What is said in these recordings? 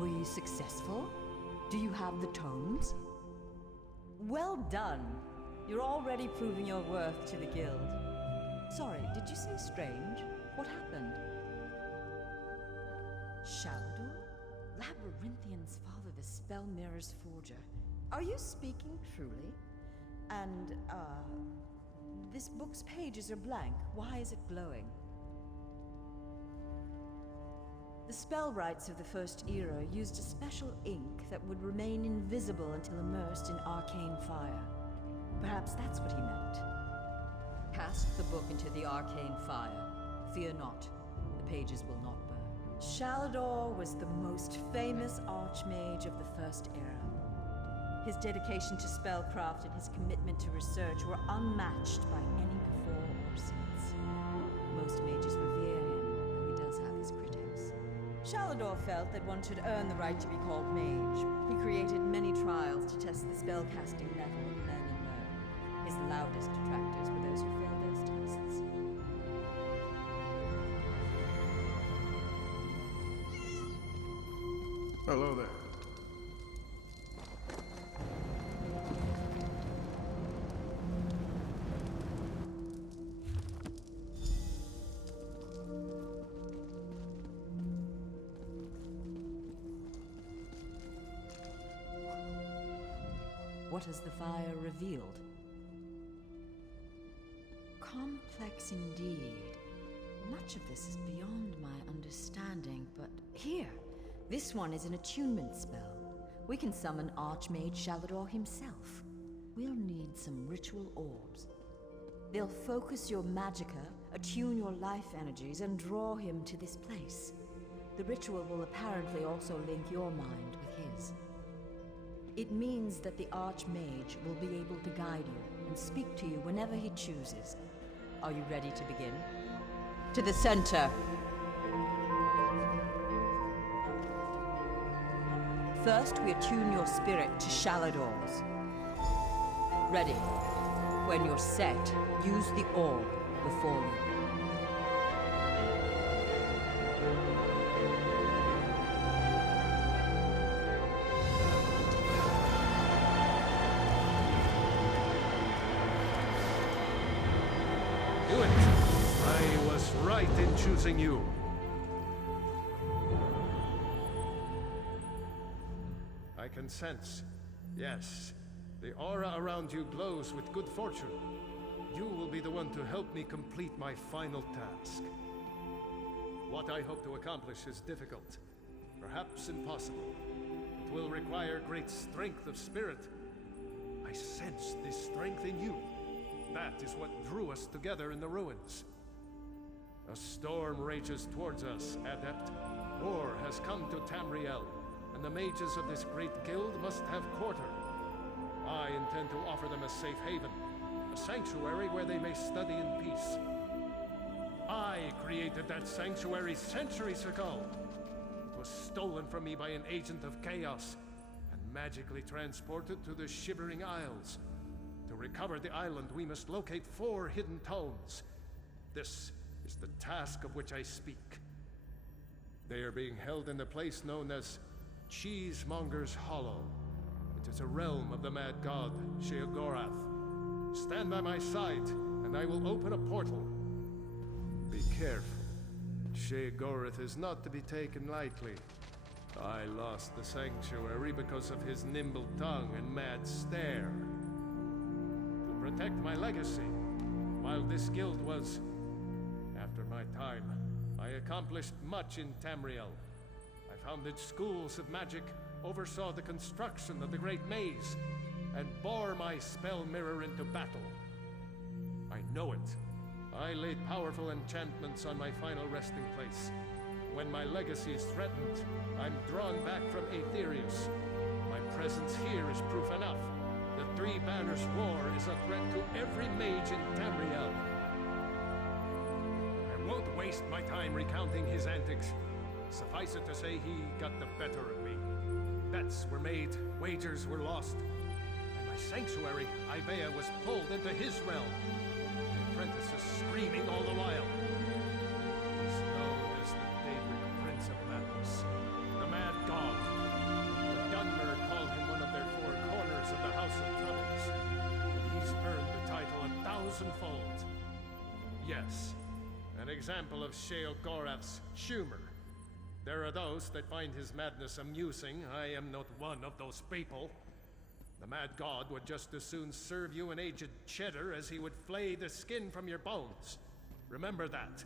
Were you successful? Do you have the tomes? Well done. You're already proving your worth to the guild. Sorry, did you say strange? What happened? Shalador? Labyrinthian's father, the Spell Mirror's forger. Are you speaking truly? And, this book's pages are blank. Why is it glowing? The spellwrights of the First Era used a special ink that would remain invisible until immersed in arcane fire. Perhaps that's what he meant. Cast the book into the arcane fire. Fear not, the pages will not burn. Shalador was the most famous archmage of the First Era. His dedication to spellcraft and his commitment to research were unmatched by any before or since. Most mages revere him, though he does have his critics. Shalador felt that one should earn the right to be called mage. He created many trials to test the spellcasting mettle of men and women. His loudest detractors were those who failed those tests. Hello there. What has the fire revealed? Complex indeed. Much of this is beyond my understanding, but here, this one is an attunement spell. We can summon Archmage Shalador himself. We'll need some ritual orbs. They'll focus your magicka, attune your life energies, and draw him to this place. The ritual will apparently also link your mind with his. It means that the Archmage will be able to guide you and speak to you whenever he chooses. Are you ready to begin? To the center! First, we attune your spirit to Shalador's. Ready. When you're set, use the orb before you. Do it! I was right in choosing you. I can sense. Yes. The aura around you glows with good fortune. You will be the one to help me complete my final task. What I hope to accomplish is difficult, perhaps impossible. It will require great strength of spirit. I sense this strength in you. That is what drew us together in the ruins. A storm rages towards us, Adept. War has come to Tamriel, and the mages of this great guild must have quarter. I intend to offer them a safe haven, a sanctuary where they may study in peace. I created that sanctuary centuries ago. It was stolen from me by an agent of chaos, and magically transported to the Shivering Isles. To recover the island, we must locate 4 hidden tomes. This is the task of which I speak. They are being held in the place known as Cheesemonger's Hollow. It is a realm of the mad god, Sheogorath. Stand by my side, and I will open a portal. Be careful. Sheogorath is not to be taken lightly. I lost the sanctuary because of his nimble tongue and mad stare. To protect my legacy, while this guild was, after my time, I accomplished much in Tamriel. I founded schools of magic, oversaw the construction of the Great Maze, and bore my spell mirror into battle. I know it. I laid powerful enchantments on my final resting place. When my legacy is threatened, I'm drawn back from Aetherius. My presence here is proof enough. The Three Banners War is a threat to every mage in Tamriel. I won't waste my time recounting his antics. Suffice it to say, he got the better of me. Bets were made, wagers were lost, and my sanctuary, Ibea, was pulled into his realm. The apprentices screaming all the while. He's known as the Daedric Prince of Madness, the Mad God. thousandfold. Yes, an example of Sheol Gorath's humor. There are those that find his madness amusing. I am not one of those people. The mad god would just as soon serve you an aged cheddar as he would flay the skin from your bones. Remember that.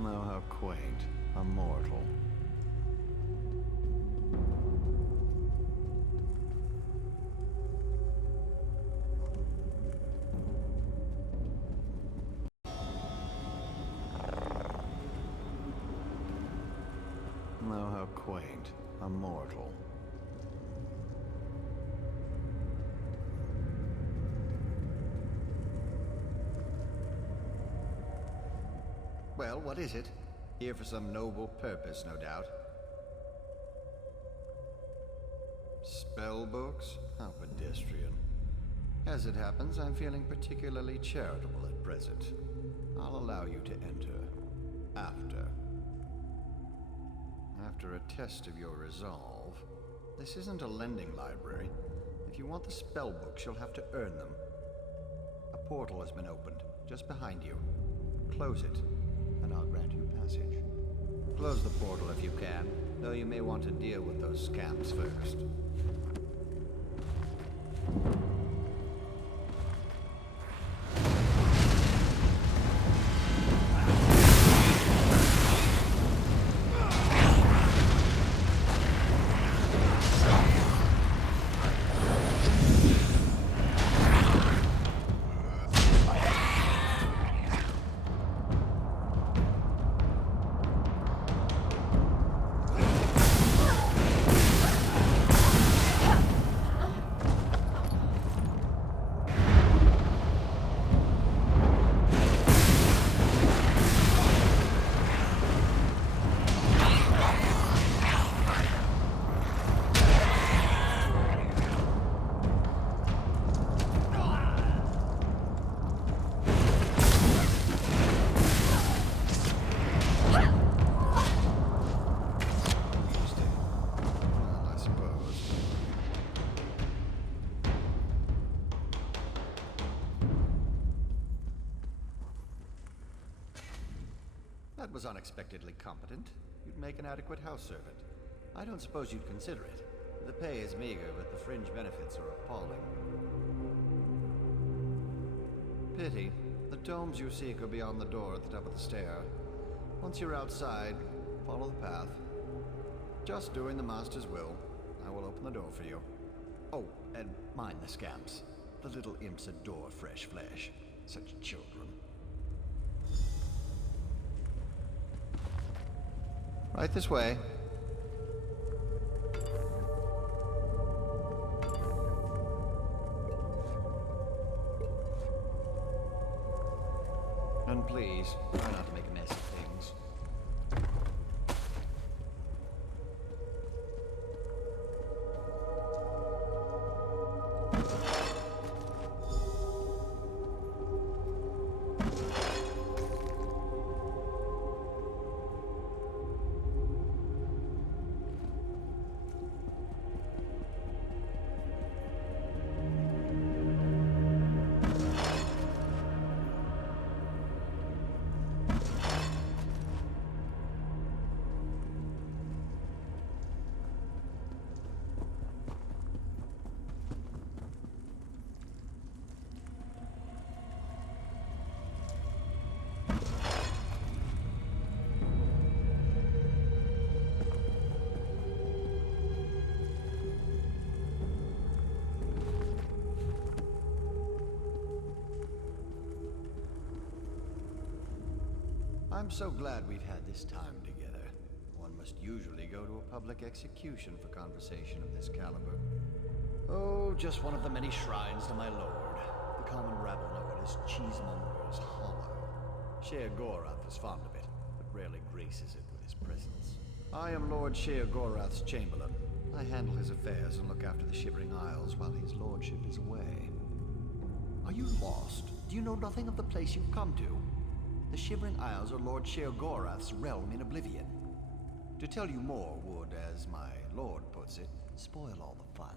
Oh, how quaint. A mortal. Oh, how quaint. A mortal. Well, what is it? Here for some noble purpose, no doubt. Spell books? How pedestrian. As it happens, I'm feeling particularly charitable at present. I'll allow you to enter. After a test of your resolve. This isn't a lending library. If you want the spell books, you'll have to earn them. A portal has been opened, just behind you. Close it, and I'll grant you passage. Close the portal if you can, though you may want to deal with those scamps first. That was unexpectedly competent. You'd make an adequate house servant. I don't suppose you'd consider it. The pay is meager, but the fringe benefits are appalling. Pity. The tomes you seek are beyond the door at the top of the stair. Once you're outside, follow the path. Just doing the Master's will. I will open the door for you. Oh, and mind the scamps. The little imps adore fresh flesh. Such children. Right this way. And please, try not to make a mess of things. I'm so glad we've had this time together. One must usually go to a public execution for conversation of this caliber. Oh, just one of the many shrines to my lord. The common rabble know it as Cheesemonger's Hollow. Sheogorath is fond of it, but rarely graces it with his presence. I am Lord Sheogorath's Chamberlain. I handle his affairs and look after the Shivering Isles while his lordship is away. Are you lost? Do you know nothing of the place you've come to? The Shivering Isles are Lord Sheogorath's realm in oblivion. To tell you more would, as my lord puts it, spoil all the fun.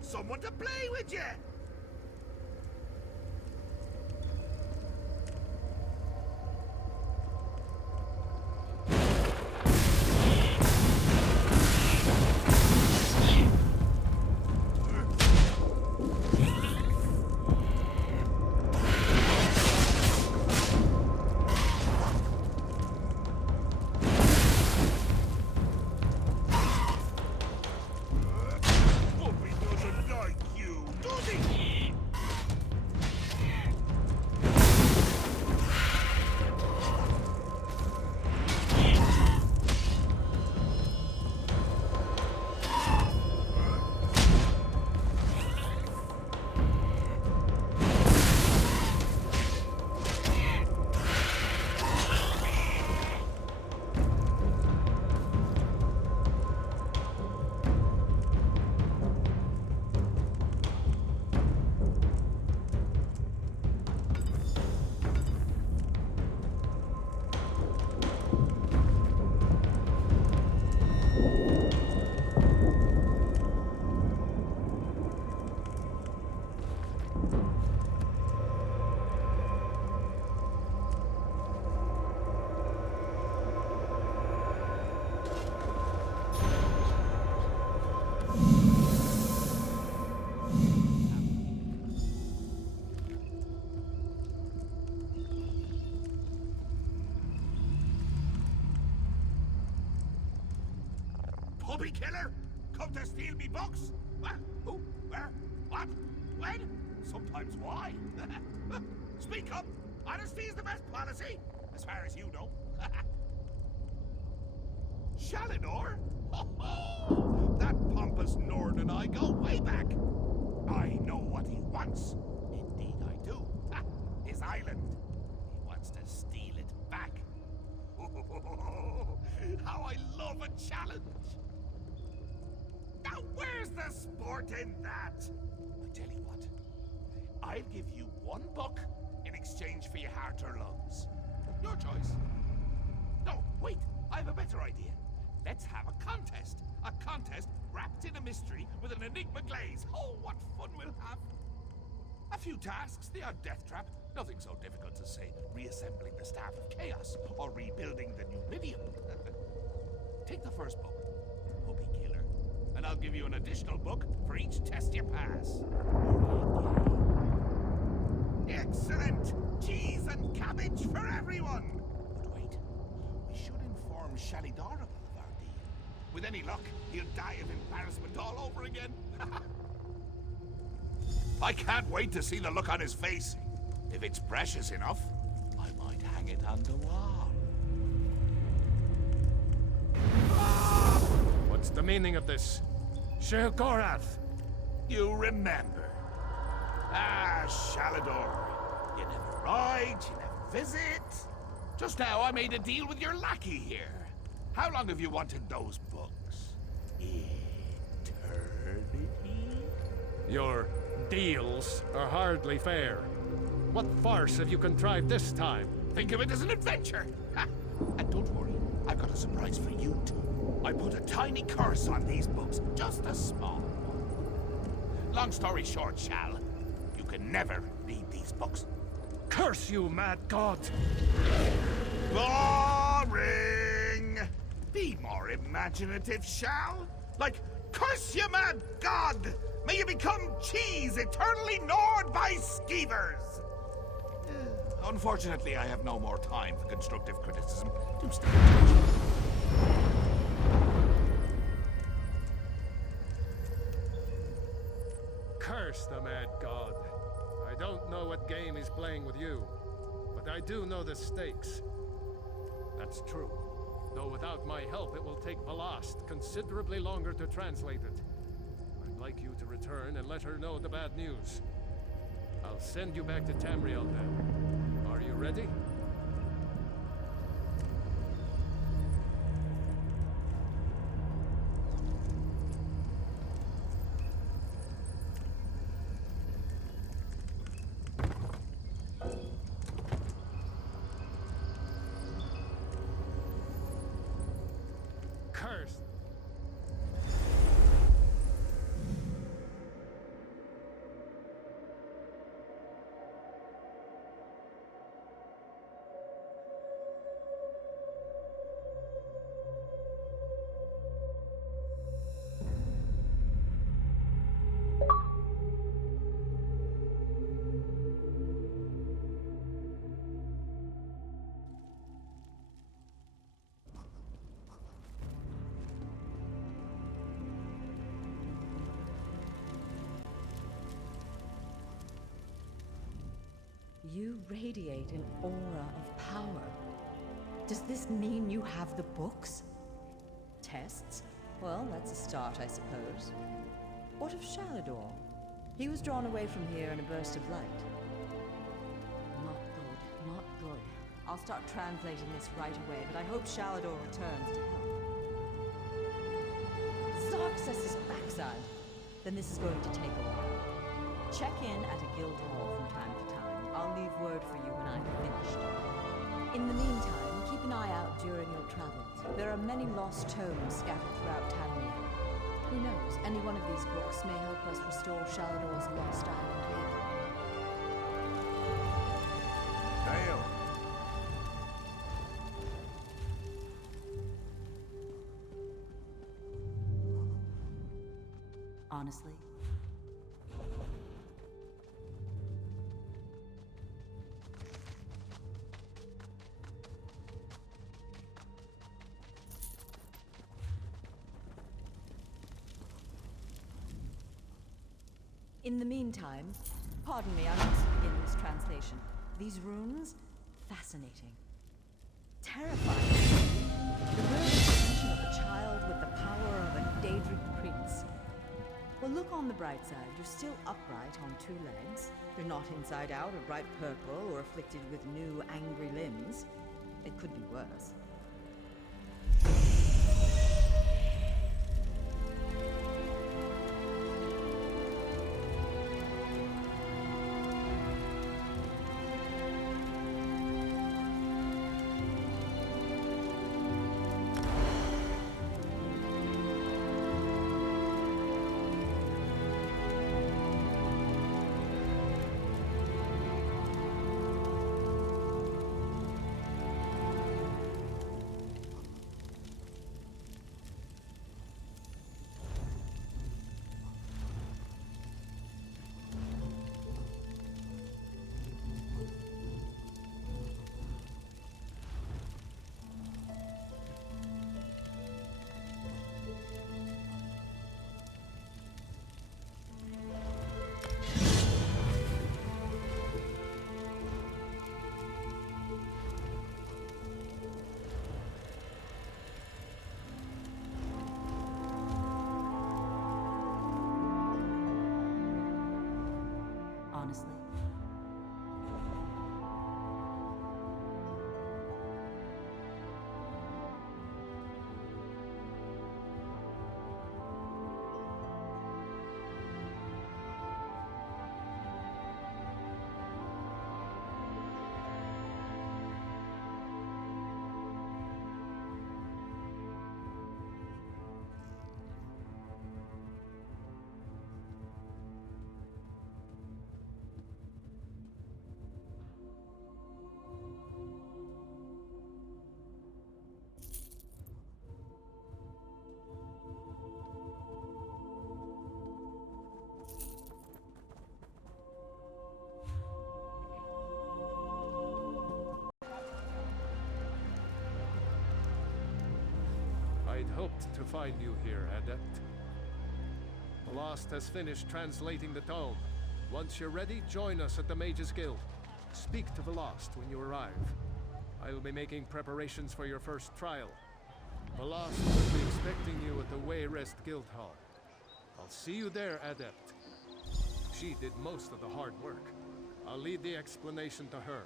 Someone to play with you! puppy killer? Come to steal me books? What? Who? Where? What? When? Sometimes why? Speak up! Honesty is the best policy, as far as you know. Shalinor? Ho-ho! That pompous Nord and I go way back. I know what he wants. Indeed I do. His island. He wants to steal it back. How I love a challenge. Now where's the sport in that? I tell you what. I'll give you one book in exchange for your heart or lungs. Your choice. No, wait. I have a better idea. Let's have a contest. A contest wrapped in a mystery with an enigma glaze. Oh, what fun we'll have. A few tasks, the odd death trap. Nothing so difficult to say reassembling the Staff of Chaos or rebuilding the Numidium. Take the first book, Puppy Killer, and I'll give you an additional book for each test you pass. Excellent! Cheese and cabbage for everyone! But wait, we should inform Shalidor of our deal. With any luck, he'll die of embarrassment all over again. I can't wait to see the look on his face. If it's precious enough, I might hang it on the wall. What's the meaning of this? Sheogorath! You remember. Shalador. You never ride, you never visit. Just now I made a deal with your lackey here. How long have you wanted those books? Eternity? Your deals are hardly fair. What farce have you contrived this time? Think of it as an adventure. And don't worry, I've got a surprise for you too. I put a tiny curse on these books, just a small one. Long story short, Shal, you can never read these books. Curse you, mad god! Boring! Be more imaginative, Shal. Like, curse you, mad god! May you become cheese eternally gnawed by skeevers! Unfortunately, I have no more time for constructive criticism. Do stay in touch. Curse the mad god. I don't know what game he's playing with you, but I do know the stakes. That's true. Though without my help, it will take Velast considerably longer to translate it. I'd like you to return and let her know the bad news. I'll send you back to Tamriel then. Are you ready? Cursed! You radiate an aura of power. Does this mean you have the books? Tests? Well, that's a start, I suppose. What of Shalador? He was drawn away from here in a burst of light. Not good, not good. I'll start translating this right away, but I hope Shalador returns to help. Zarxus is backside. Then this is going to take a while. Check in at a guild hall from time to time. I'll leave word for you when I'm finished. In the meantime, keep an eye out during your travels. There are many lost tomes scattered throughout Tamriel. Who knows, any one of these books may help us restore Shalador's lost island haven. Dale. Honestly, In the meantime, pardon me, I must begin this translation. These runes, fascinating. Terrifying. The representation of a child with the power of a Daedric prince. Well, look on the bright side. You're still upright on two legs. You're not inside out or bright purple or afflicted with new angry limbs. It could be worse. Honestly. I'd hoped to find you here, Adept. Ballast has finished translating the tome. Once you're ready, join us at the Mages Guild. Speak to Velast when you arrive. I'll be making preparations for your first trial. Velast will be expecting you at the Wayrest Guild Hall. I'll see you there, Adept. She did most of the hard work. I'll leave the explanation to her.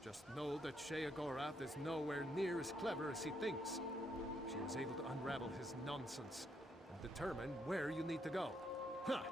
Just know that Sheogorath is nowhere near as clever as he thinks. She was able to unravel his nonsense and determine where you need to go. Ha!